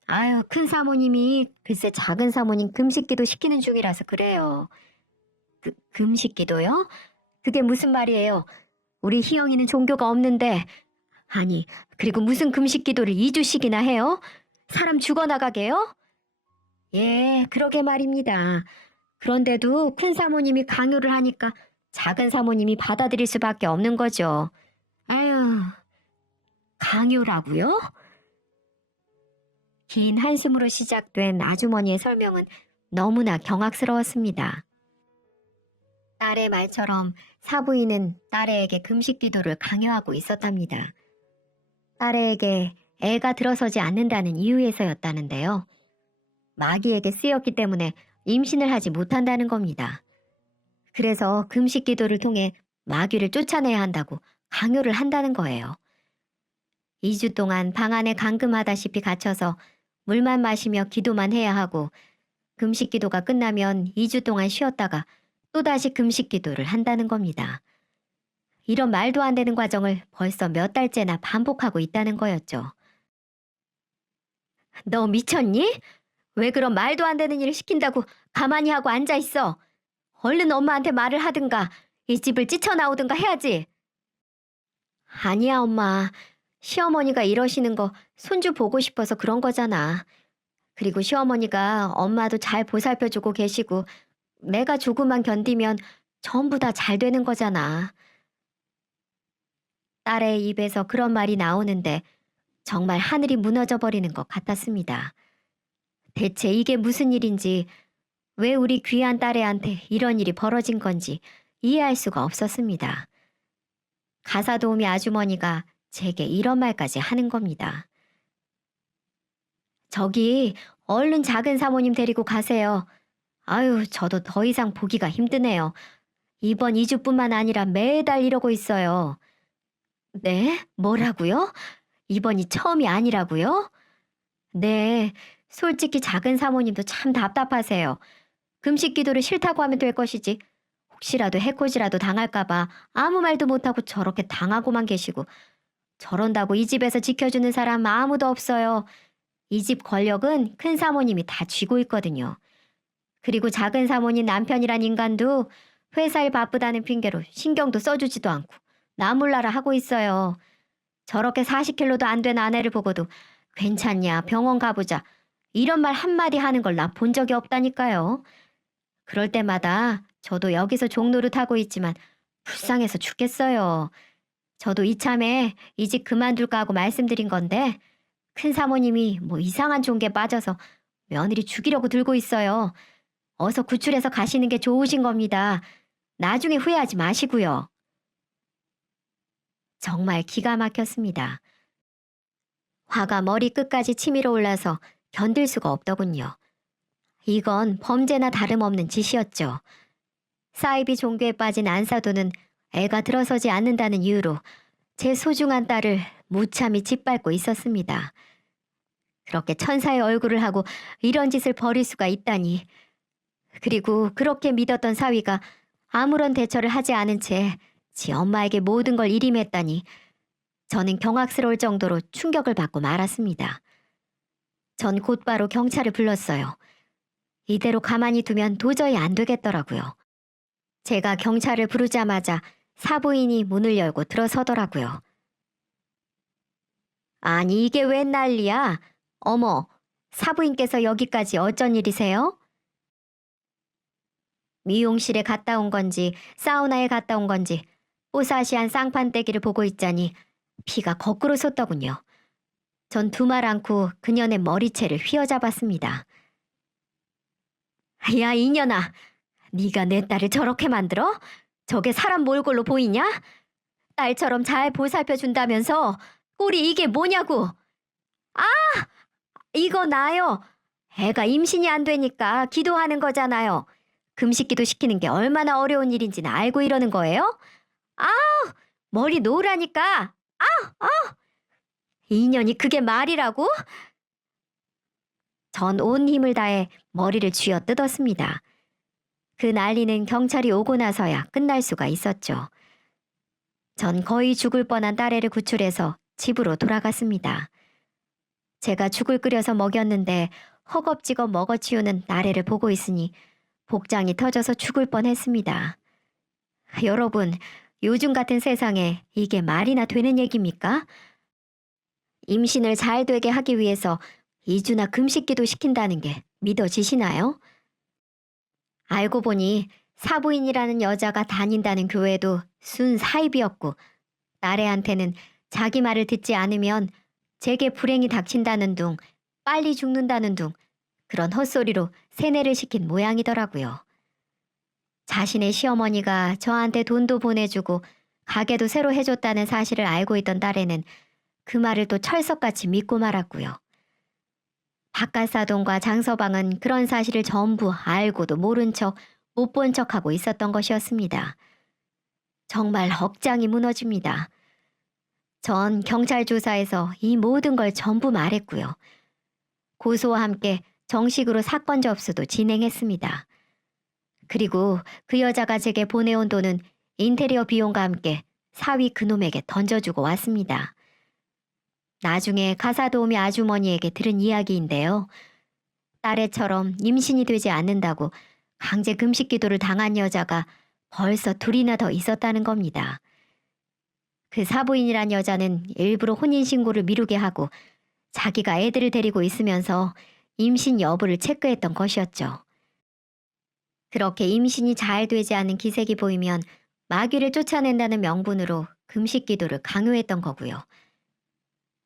아유, 큰 사모님이 글쎄 작은 사모님 금식기도 시키는 중이라서 그래요. 금식기도요? 그게 무슨 말이에요? 우리 희영이는 종교가 없는데. 아니, 그리고 무슨 금식기도를 2주씩이나 해요? 사람 죽어나가게요? 예, 그러게 말입니다. 그런데도 큰 사모님이 강요를 하니까 작은 사모님이 받아들일 수밖에 없는 거죠. 아유, 강요라고요? 긴 한숨으로 시작된 아주머니의 설명은 너무나 경악스러웠습니다. 딸의 말처럼 사부인은 딸애에게 금식 기도를 강요하고 있었답니다. 딸애에게 애가 들어서지 않는다는 이유에서였다는데요. 마귀에게 쓰였기 때문에 임신을 하지 못한다는 겁니다. 그래서 금식 기도를 통해 마귀를 쫓아내야 한다고 강요를 한다는 거예요. 2주 동안 방 안에 감금하다시피 갇혀서 물만 마시며 기도만 해야 하고 금식 기도가 끝나면 2주 동안 쉬었다가 또다시 금식 기도를 한다는 겁니다. 이런 말도 안 되는 과정을 벌써 몇 달째나 반복하고 있다는 거였죠. 너 미쳤니? 왜 그런 말도 안 되는 일을 시킨다고 가만히 하고 앉아 있어? 얼른 엄마한테 말을 하든가 이 집을 찢어나오든가 해야지. 아니야, 엄마. 시어머니가 이러시는 거 손주 보고 싶어서 그런 거잖아. 그리고 시어머니가 엄마도 잘 보살펴주고 계시고 내가 조금만 견디면 전부 다 잘 되는 거잖아. 딸의 입에서 그런 말이 나오는데 정말 하늘이 무너져 버리는 것 같았습니다. 대체 이게 무슨 일인지, 왜 우리 귀한 딸애한테 이런 일이 벌어진 건지 이해할 수가 없었습니다. 가사 도우미 아주머니가 제게 이런 말까지 하는 겁니다. 저기 얼른 작은 사모님 데리고 가세요. 아유, 저도 더 이상 보기가 힘드네요. 이번 2주뿐만 아니라 매달 이러고 있어요. 네? 뭐라고요? 이번이 처음이 아니라고요? 네, 솔직히 작은 사모님도 참 답답하세요. 금식 기도를 싫다고 하면 될 것이지. 혹시라도 해코지라도 당할까봐 아무 말도 못하고 저렇게 당하고만 계시고, 저런다고 이 집에서 지켜주는 사람 아무도 없어요. 이 집 권력은 큰 사모님이 다 쥐고 있거든요. 그리고 작은 사모님 남편이란 인간도 회사 일 바쁘다는 핑계로 신경도 써주지도 않고 나몰라라 하고 있어요. 저렇게 40kg도 안 된 아내를 보고도 괜찮냐, 병원 가보자, 이런 말 한마디 하는 걸 나 본 적이 없다니까요. 그럴 때마다 저도 여기서 종노릇 하고 있지만 불쌍해서 죽겠어요. 저도 이참에 이 집 그만둘까 하고 말씀드린 건데 큰 사모님이 뭐 이상한 종기에 빠져서 며느리 죽이려고 들고 있어요. 어서 구출해서 가시는 게 좋으신 겁니다. 나중에 후회하지 마시고요. 정말 기가 막혔습니다. 화가 머리끝까지 치밀어 올라서 견딜 수가 없더군요. 이건 범죄나 다름없는 짓이었죠. 사이비 종교에 빠진 안사도는 애가 들어서지 않는다는 이유로 제 소중한 딸을 무참히 짓밟고 있었습니다. 그렇게 천사의 얼굴을 하고 이런 짓을 벌일 수가 있다니. 그리고 그렇게 믿었던 사위가 아무런 대처를 하지 않은 채 지 엄마에게 모든 걸 일임했다니. 저는 경악스러울 정도로 충격을 받고 말았습니다. 전 곧바로 경찰을 불렀어요. 이대로 가만히 두면 도저히 안 되겠더라고요. 제가 경찰을 부르자마자 사부인이 문을 열고 들어서더라고요. 아니, 이게 웬 난리야? 어머, 사부인께서 여기까지 어쩐 일이세요? 미용실에 갔다 온 건지 사우나에 갔다 온 건지 뽀사시한 쌍판떼기를 보고 있자니 피가 거꾸로 솟더군요. 전 두 말 않고 그년의 머리채를 휘어잡았습니다. 야, 이년아, 네가 내 딸을 저렇게 만들어? 저게 사람 몰골로 보이냐? 딸처럼 잘 보살펴준다면서 꼴이 이게 뭐냐고. 아, 이거 나요. 애가 임신이 안 되니까 기도하는 거잖아요. 금식기도 시키는 게 얼마나 어려운 일인지는 알고 이러는 거예요? 아, 머리 놓으라니까. 아, 아, 이년이 그게 말이라고? 전 온 힘을 다해 머리를 쥐어 뜯었습니다. 그 난리는 경찰이 오고 나서야 끝날 수가 있었죠. 전 거의 죽을 뻔한 딸애를 구출해서 집으로 돌아갔습니다. 제가 죽을 끓여서 먹였는데 허겁지겁 먹어치우는 나래를 보고 있으니 복장이 터져서 죽을 뻔했습니다. 여러분, 요즘 같은 세상에 이게 말이나 되는 얘기입니까? 임신을 잘 되게 하기 위해서 2주나 금식기도 시킨다는 게 믿어지시나요? 알고 보니 사부인이라는 여자가 다닌다는 교회도 순 사입이었고 나래한테는 자기 말을 듣지 않으면 제게 불행이 닥친다는 둥, 빨리 죽는다는 둥 그런 헛소리로 세뇌를 시킨 모양이더라고요. 자신의 시어머니가 저한테 돈도 보내주고 가게도 새로 해줬다는 사실을 알고 있던 딸애는 그 말을 또 철석같이 믿고 말았고요. 박가사돈과 장서방은 그런 사실을 전부 알고도 모른 척, 못 본 척하고 있었던 것이었습니다. 정말 억장이 무너집니다. 전 경찰 조사에서 이 모든 걸 전부 말했고요. 고소와 함께 정식으로 사건 접수도 진행했습니다. 그리고 그 여자가 제게 보내온 돈은 인테리어 비용과 함께 사위 그놈에게 던져주고 왔습니다. 나중에 가사도우미 아주머니에게 들은 이야기인데요. 딸애처럼 임신이 되지 않는다고 강제 금식 기도를 당한 여자가 벌써 둘이나 더 있었다는 겁니다. 그 사부인이란 여자는 일부러 혼인신고를 미루게 하고 자기가 애들을 데리고 있으면서 임신 여부를 체크했던 것이었죠. 그렇게 임신이 잘 되지 않은 기색이 보이면 마귀를 쫓아낸다는 명분으로 금식 기도를 강요했던 거고요.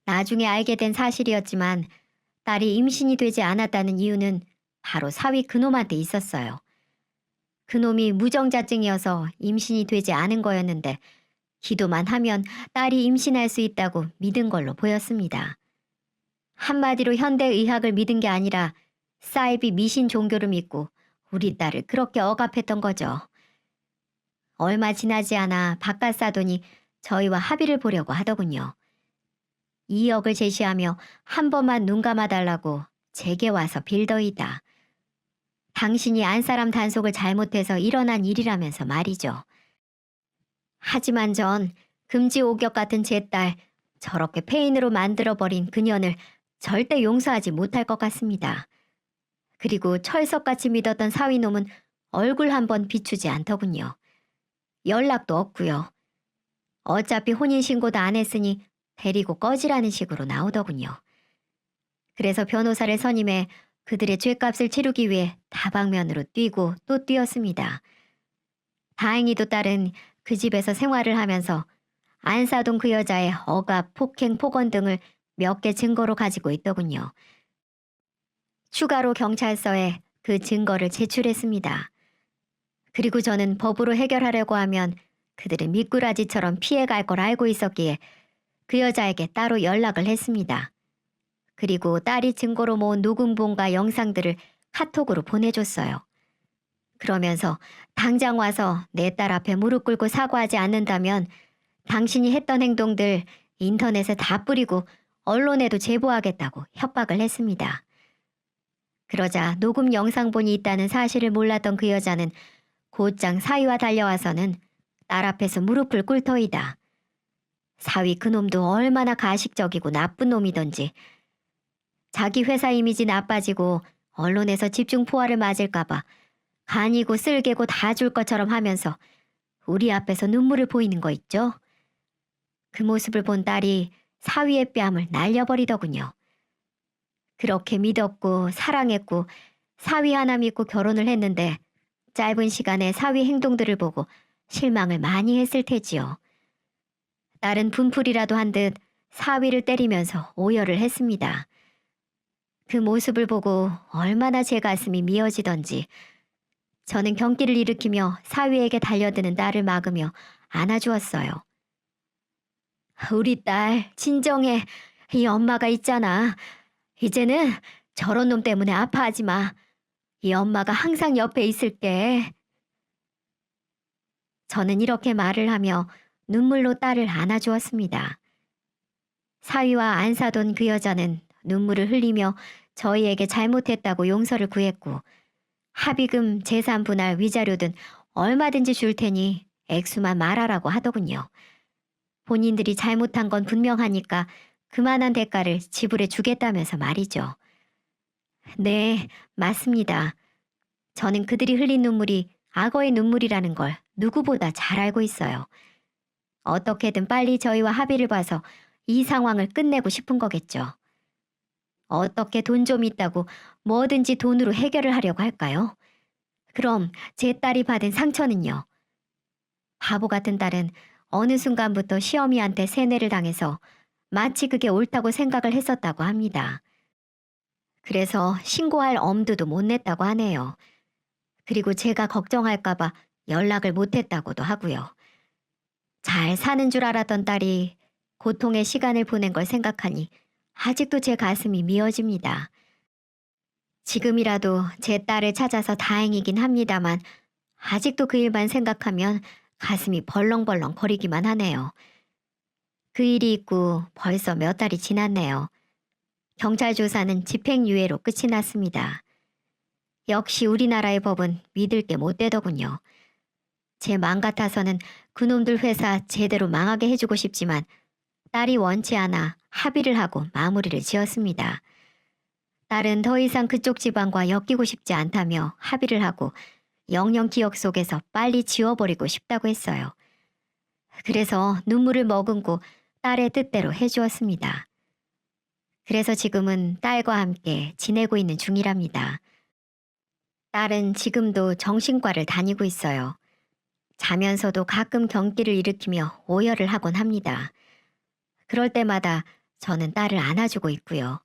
나중에 알게 된 사실이었지만 딸이 임신이 되지 않았다는 이유는 바로 사위 그놈한테 있었어요. 그놈이 무정자증이어서 임신이 되지 않은 거였는데 기도만 하면 딸이 임신할 수 있다고 믿은 걸로 보였습니다. 한마디로 현대의학을 믿은 게 아니라 사이비 미신 종교를 믿고 우리 딸을 그렇게 억압했던 거죠. 얼마 지나지 않아 박가사돈이 저희와 합의를 보려고 하더군요. 2억을 제시하며 한 번만 눈 감아달라고 제게 와서 빌더이다. 당신이 안사람 단속을 잘못해서 일어난 일이라면서 말이죠. 하지만 전 금지 오격 같은 제 딸 저렇게 폐인으로 만들어버린 그년을 절대 용서하지 못할 것 같습니다. 그리고 철석같이 믿었던 사위놈은 얼굴 한번 비추지 않더군요. 연락도 없고요. 어차피 혼인신고도 안 했으니 데리고 꺼지라는 식으로 나오더군요. 그래서 변호사를 선임해 그들의 죄값을 치르기 위해 다방면으로 뛰고 또 뛰었습니다. 다행히도 딸은 그 집에서 생활을 하면서 안사동 그 여자의 억압, 폭행, 폭언 등을 몇 개 증거로 가지고 있더군요. 추가로 경찰서에 그 증거를 제출했습니다. 그리고 저는 법으로 해결하려고 하면 그들은 미꾸라지처럼 피해갈 걸 알고 있었기에 그 여자에게 따로 연락을 했습니다. 그리고 딸이 증거로 모은 녹음본과 영상들을 카톡으로 보내줬어요. 그러면서 당장 와서 내 딸 앞에 무릎 꿇고 사과하지 않는다면 당신이 했던 행동들 인터넷에 다 뿌리고 언론에도 제보하겠다고 협박을 했습니다. 그러자 녹음 영상본이 있다는 사실을 몰랐던 그 여자는 곧장 사위와 달려와서는 딸 앞에서 무릎을 꿇더이다. 사위 그놈도 얼마나 가식적이고 나쁜 놈이던지 자기 회사 이미지 나빠지고 언론에서 집중 포화를 맞을까봐 간이고 쓸개고 다 줄 것처럼 하면서 우리 앞에서 눈물을 보이는 거 있죠? 그 모습을 본 딸이 사위의 뺨을 날려버리더군요. 그렇게 믿었고 사랑했고 사위 하나 믿고 결혼을 했는데 짧은 시간에 사위 행동들을 보고 실망을 많이 했을 테지요. 딸은 분풀이라도 한 듯 사위를 때리면서 오열을 했습니다. 그 모습을 보고 얼마나 제 가슴이 미어지던지 저는 경기를 일으키며 사위에게 달려드는 딸을 막으며 안아주었어요. 우리 딸 진정해. 이 엄마가 있잖아. 이제는 저런 놈 때문에 아파하지 마. 이 엄마가 항상 옆에 있을게. 저는 이렇게 말을 하며 눈물로 딸을 안아주었습니다. 사위와 안 사돈 그 여자는 눈물을 흘리며 저희에게 잘못했다고 용서를 구했고 합의금, 재산 분할, 위자료 등 얼마든지 줄 테니 액수만 말하라고 하더군요. 본인들이 잘못한 건 분명하니까 그만한 대가를 지불해 주겠다면서 말이죠. 네, 맞습니다. 저는 그들이 흘린 눈물이 악어의 눈물이라는 걸 누구보다 잘 알고 있어요. 어떻게든 빨리 저희와 합의를 봐서 이 상황을 끝내고 싶은 거겠죠. 어떻게 돈 좀 있다고 뭐든지 돈으로 해결을 하려고 할까요? 그럼 제 딸이 받은 상처는요? 바보 같은 딸은 어느 순간부터 시어미한테 세뇌를 당해서 마치 그게 옳다고 생각을 했었다고 합니다. 그래서 신고할 엄두도 못 냈다고 하네요. 그리고 제가 걱정할까봐 연락을 못 했다고도 하고요. 잘 사는 줄 알았던 딸이 고통의 시간을 보낸 걸 생각하니 아직도 제 가슴이 미어집니다. 지금이라도 제 딸을 찾아서 다행이긴 합니다만 아직도 그 일만 생각하면 가슴이 벌렁벌렁 거리기만 하네요. 그 일이 있고 벌써 몇 달이 지났네요. 경찰 조사는 집행유예로 끝이 났습니다. 역시 우리나라의 법은 믿을 게 못 되더군요. 제 맘 같아서는 그놈들 회사 제대로 망하게 해주고 싶지만 딸이 원치 않아 합의를 하고 마무리를 지었습니다. 딸은 더 이상 그쪽 집안과 엮이고 싶지 않다며 합의를 하고 영영 기억 속에서 빨리 지워버리고 싶다고 했어요. 그래서 눈물을 머금고 딸의 뜻대로 해주었습니다. 그래서 지금은 딸과 함께 지내고 있는 중이랍니다. 딸은 지금도 정신과를 다니고 있어요. 자면서도 가끔 경기를 일으키며 오열을 하곤 합니다. 그럴 때마다 저는 딸을 안아주고 있고요.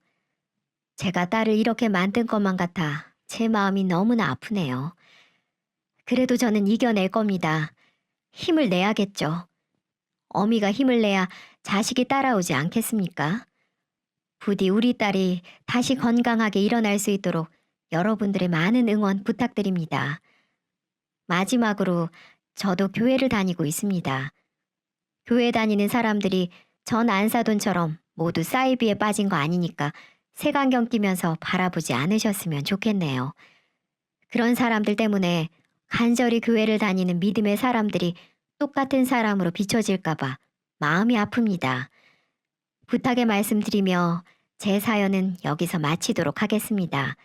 제가 딸을 이렇게 만든 것만 같아 제 마음이 너무나 아프네요. 그래도 저는 이겨낼 겁니다. 힘을 내야겠죠. 어미가 힘을 내야 자식이 따라오지 않겠습니까? 부디 우리 딸이 다시 건강하게 일어날 수 있도록 여러분들의 많은 응원 부탁드립니다. 마지막으로 저도 교회를 다니고 있습니다. 교회 다니는 사람들이 전 안사돈처럼 모두 사이비에 빠진 거 아니니까 색안경 끼면서 바라보지 않으셨으면 좋겠네요. 그런 사람들 때문에 간절히 교회를 다니는 믿음의 사람들이 똑같은 사람으로 비춰질까봐 마음이 아픕니다. 부탁의 말씀드리며 제 사연은 여기서 마치도록 하겠습니다.